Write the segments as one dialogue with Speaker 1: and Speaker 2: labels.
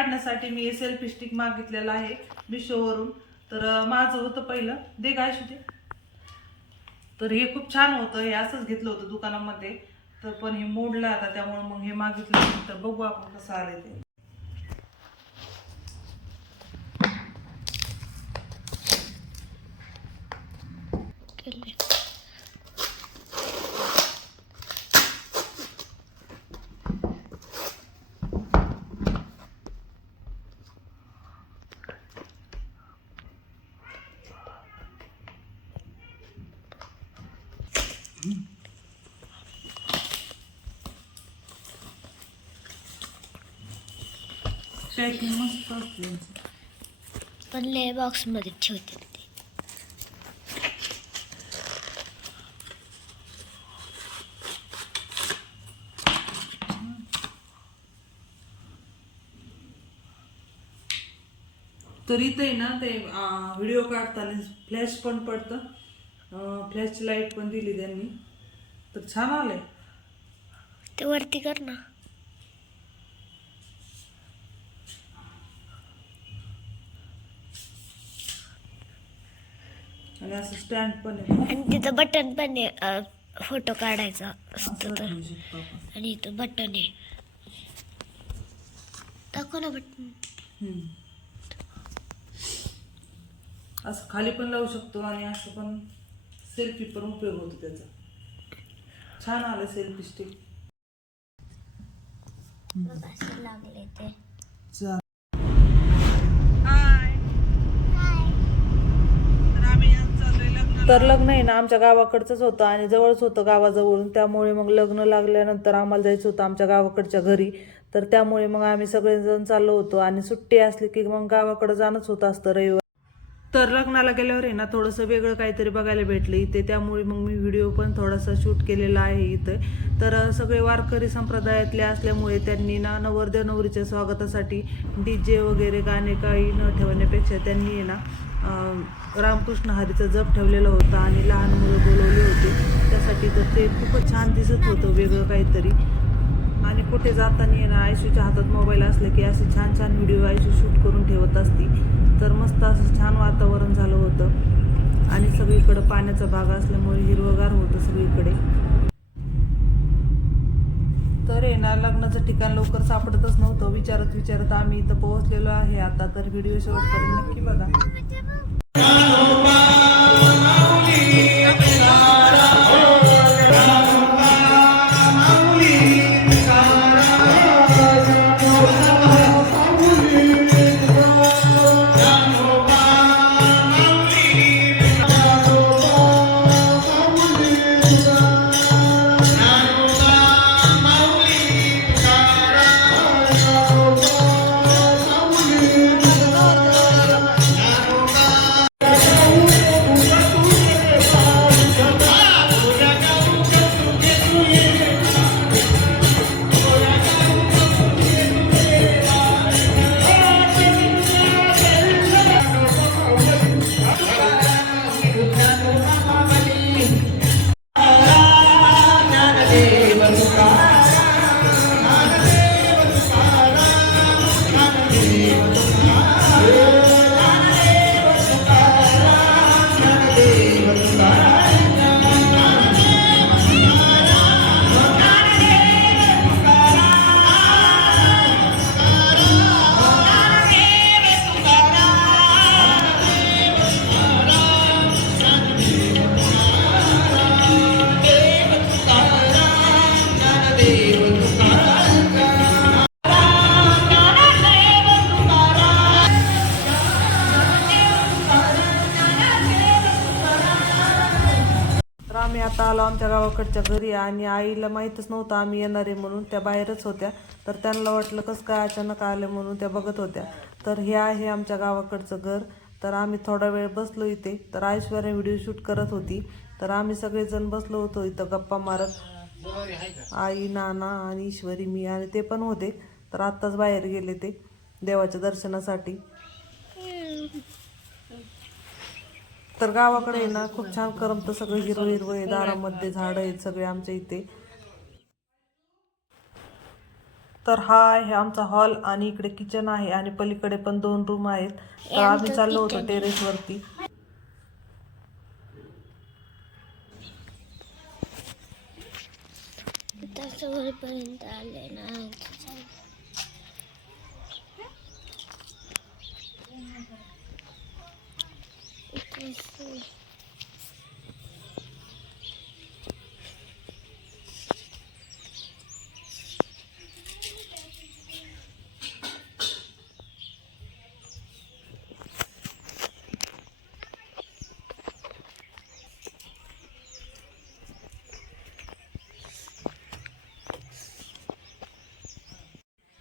Speaker 1: काढण्यासाठी मी selfie stick मागितलेला आहे मिशोवरून. तर माझं होतं पहिलं. दे काय ते तर हे खूप छान होतं. हे असंच घेतलं होतं दुकानामध्ये. तर पण हे मोडलं आता त्यामुळे मग हे मागितलं. तर बघू आपण कसं आले ते. पॅकिंग मस्त असते.
Speaker 2: पण लय बॉक्समध्ये ठेवते ते
Speaker 1: तर इथं आहे ना ते व्हिडिओ काढताना फ्लॅश पण पडतं. फ्लॅशची लाइट पण दिली त्यांनी. तर छान आलंय.
Speaker 2: ते वरती कर ना.
Speaker 1: आणि असं स्टँड पण आहे.
Speaker 2: तिथं बटन पण आहे फोटो काढायचा असतं
Speaker 1: असं
Speaker 2: तर. आणि इथं बटन आहे. दाखव ना बटन.
Speaker 1: असं खाली पण लावू शकतो आणि असं पण सेल्फी पण उपयोग होतो त्याचा. छान आलं सेल्फी स्टिक
Speaker 2: लागले ते.
Speaker 1: तर लग्न आहे ना आमच्या गावाकडचंच होतं आणि जवळच होतं गावाजवळून. त्यामुळे मग लग्न लागल्यानंतर आम्हाला जायचं होतं आमच्या गावाकडच्या घरी. तर त्यामुळे मग आम्ही सगळेजण चाललो होतो आणि सुट्टी असली की मग गावाकडं जाणंच होतं असतं रविवार. तर लग्नाला गेल्यावर आहे ना थोडंसं वेगळं काहीतरी बघायला भेटलं इथे. त्यामुळे मग मी व्हिडिओ पण थोडासा शूट केलेला आहे इथे. तर सगळे वारकरी संप्रदायातले असल्यामुळे त्यांनी ना नवरदेव नवरीच्या स्वागतासाठी डी जे वगैरे गाणे काही न ठेवण्यापेक्षा त्यांनी आहे ना रामकृष्ण हरीचं जप ठेवलेलं होतं आणि लहान मुलं बोलवली होती. त्यासाठी तर ते खूपच छान दिसत होतं वेगळं काहीतरी. आणि कुठे जाताना आहे ना आयशूच्या हातात मोबाईल असले की असे छान छान व्हिडिओ आयशू शूट करून ठेवत असती. तर मस्त असं छान वातावरण झालं होतं. आणि सगळीकडं पाण्याचा भाग असल्यामुळे हिरवगार होतं सगळीकडे. तर येणार ना लग्नाचं ठिकाण लवकर सापडतच नव्हतं. विचारत विचारत आम्ही इथं पोहोचलेलो आहे आता. तर व्हिडिओ शेवटपर्यंत नक्की बघा. आम्ही आता आलो आमच्या गावाकडच्या घरी आणि आईला माहीतच नव्हतं आम्ही येणार आहे म्हणून. त्या बाहेरच होत्या. तर त्यांना वाटलं कसं काय अचानक आलं म्हणून? त्या बघत होत्या. तर हे आहे आमच्या गावाकडचं घर. तर आम्ही थोडा वेळ बसलो इथे. तर ऐश्वर्या व्हिडिओ शूट करत होती. तर आम्ही सगळेजण बसलो होतो इथं गप्पा मारत. आई नाना आणि ईश्वरी मी आणि ते पण होते. तर आत्ताच बाहेर गेले ते देवाच्या दर्शनासाठी. तर गावाकडे आहे ना खूप छान करमतं सगळं हिरवं हिरवं आहे दारामध्ये झाडं आहेत सगळे आमच्या इथे. तर हा आहे आमचा हॉल आणि इकडे किचन आहे आणि पलीकडे पण दोन रूम आहेत. तर आम्ही चाललो होतो टेरेसवरती.
Speaker 2: वरपर्यंत आले ना.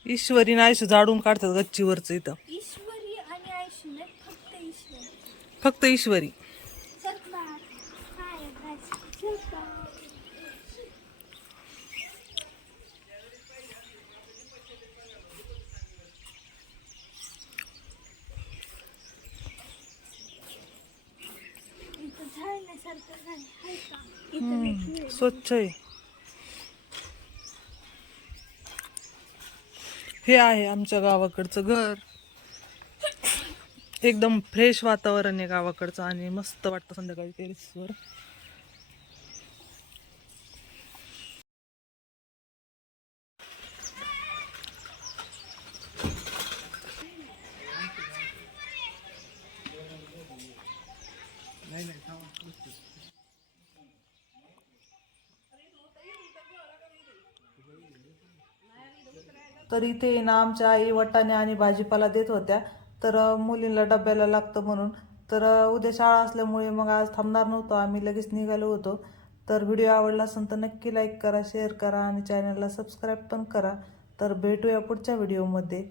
Speaker 1: ईश्वरी नायशू झाडून काढतात गच्चीवरचं इथं
Speaker 2: ईश्वरी आणि आयुष्य फक्त ईश्वरी
Speaker 1: फक्त ईश्वरी. हम्म, स्वच्छ आहे. हे आहे आमच्या गावाकडचं घर. एकदम फ्रेश वातावरण आहे गावाकडचं आणि मस्त वाटतं संध्याकाळी टेरेसवर तर इथे ना आमच्या आई वटाणे आणि भाजीपाला देत होत्या. तर मुलींना डब्याला लागतं म्हणून. तर उद्या शाळा असल्यामुळे मग आज थांबणार नव्हतो. आम्ही लगेच निघालो होतो. तर व्हिडिओ आवडला असेल तर नक्की लाईक करा शेअर करा आणि चॅनलला सबस्क्राईब पण करा. तर भेटूया पुढच्या व्हिडिओमध्ये